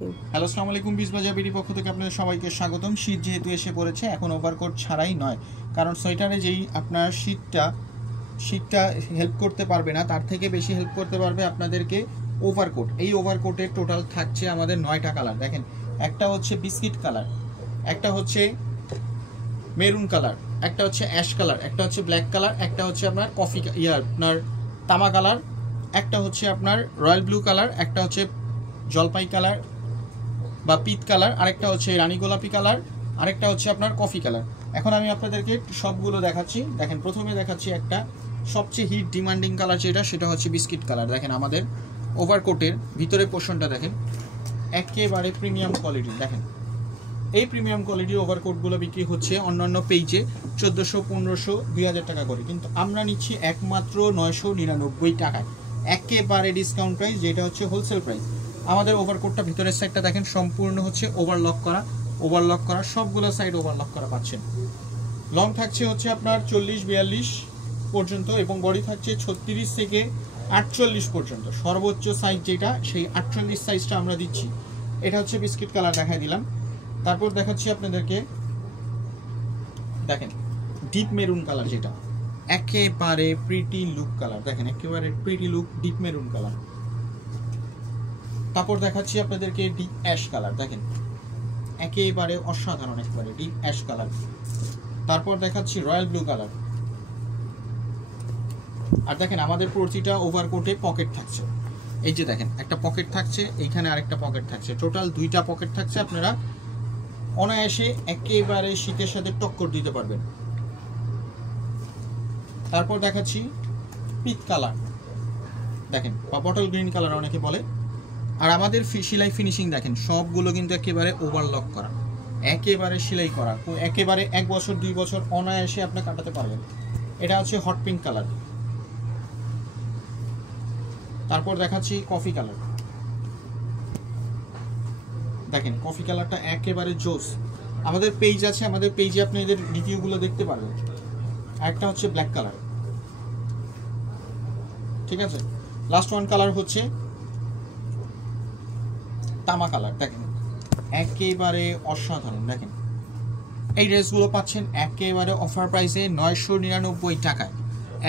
Hello, আসসালামু আলাইকুম। বিজবাজার BD পক্ষ থেকে আপনাদের সবাইকে স্বাগতম। শীত যেহেতু এসে পড়েছে, এখন ওভারকোট ছাড়াই নয়, কারণ সোয়েটারে যেই আপনার শীতটা হেল্প করতে পারবে না, তার থেকে বেশি হেল্প করতে পারবে আপনাদেরকে ওভারকোট। এই ওভারকোটের টোটাল থাকছে আমাদের 9টা কালার। দেখেন, একটা হচ্ছে বিস্কিট কালার, একটা হচ্ছে মেরুন কালার, একটা হচ্ছে অ্যাশ কালার, একটা হচ্ছে ব্ল্যাক কালার, একটা হচ্ছে আপনার আপনার তামা কালার, একটা হচ্ছে আপনার রয়্যাল ব্লু কালার, একটা হচ্ছে জলপাই কালার বা পিত কালার, আরেকটা হচ্ছে রানী গোলাপি কালার, আরেকটা হচ্ছে আপনার কফি কালার। এখন আমি আপনাদেরকে সবগুলো দেখাচ্ছি। দেখেন, প্রথমে দেখাচ্ছি একটা সবচেয়ে হিট ডিমান্ডিং কালার সেটা হচ্ছে বিস্কিট কালার। দেখেন, আমাদের ওভারকোটের ভিতরে পোর্শনটা দেখেন, একেবারে প্রিমিয়াম কোয়ালিটি। দেখেন, এই প্রিমিয়াম কোয়ালিটির ওভারকোটগুলো বিক্রি হচ্ছে অন্যান্য পেজে 1400, 1500, 2000 টাকা করে, কিন্তু আমরা নিচ্ছি একমাত্র 999 টাকায়, একেবারে ডিসকাউন্ট প্রাইস, যেটা হচ্ছে হোলসেল প্রাইস। আমাদের ওভারকোটটা ভিতরের সাইডটা দেখেন সম্পূর্ণ হচ্ছে ওভারলক করা, সবগুলো সাইড ওভারলক করা পাচ্ছেন। লং থাকছে হচ্ছে আপনার 40-42 পর্যন্ত এবং বডি থাকছে 36 থেকে 48 পর্যন্ত। সর্বোচ্চ সাইজ যেটা, সেই 48 সাইজটা আমরা দিচ্ছি। এটা হচ্ছে বিস্কিট কালার দেখাই দিলাম। তারপর দেখাচ্ছি আপনাদেরকে, দেখেন ডিপ মেরুন কালার, যেটা একেবারে প্রিটি লুক কালার। দেখেন, একেবারে pretty look deep maroon colour. তারপর দেখাচ্ছি আপনাদেরকে ডিপ অ্যাশ কালার। দেখেন, একেবারে অসাধারণ, একেবারে ডিপ অ্যাশ কালার। তারপর দেখাচ্ছি রয়্যাল ব্লু কালার। আর দেখেন, আমাদের প্রতিটা ওভারকোটে পকেট থাকছে। এই যে দেখেন, একটা পকেট থাকছে, এইখানে আরেকটা পকেট থাকছে, টোটাল 2টা পকেট থাকছে। আপনারা অনায়াসে একেবারে শীতের সাথে টক্কর দিতে পারবেন। তারপর দেখাচ্ছি পিট কালার, দেখেন, বা বটল গ্রিন কালার অনেকে বলে। আর আমাদের সেলাই ফিনিশিং দেখেন, সবগুলো কিন্তু একেবারে ওভারলক করা, একেবারে সেলাই করা, একেবারে 1 বছর 2 বছর অনায়াসে আপনি কাটাতে পারবেন। এটা হচ্ছে হট পিঙ্ক কালার। তারপর দেখাচ্ছি কফি কালার। দেখেন, কফি কালারটা একেবারে জোস। আমাদের পেজ আছে, আমাদের পেজে আপনি এদের রিভিউগুলো দেখতে পারবেন। একটা হচ্ছে ব্ল্যাক কালার, ঠিক আছে। লাস্ট ওয়ান কালার হচ্ছে তামা কালার। দেখেন, একেবারে অসাধারণ। দেখেন, এই ড্রেসগুলো পাচ্ছেন একেবারে অফার প্রাইসে 999 টাকায়,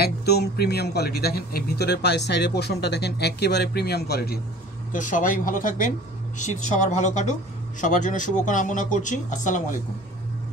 একদম প্রিমিয়াম কোয়ালিটি। দেখেন, এই ভিতরের পায়ের সাইডের পোর্শনটা দেখেন, একেবারে প্রিমিয়াম কোয়ালিটি। তো সবাই ভালো থাকবেন, শীত সবার ভালো কাটুক, সবার জন্য শুভকামনা করছি। আসসালামু আলাইকুম।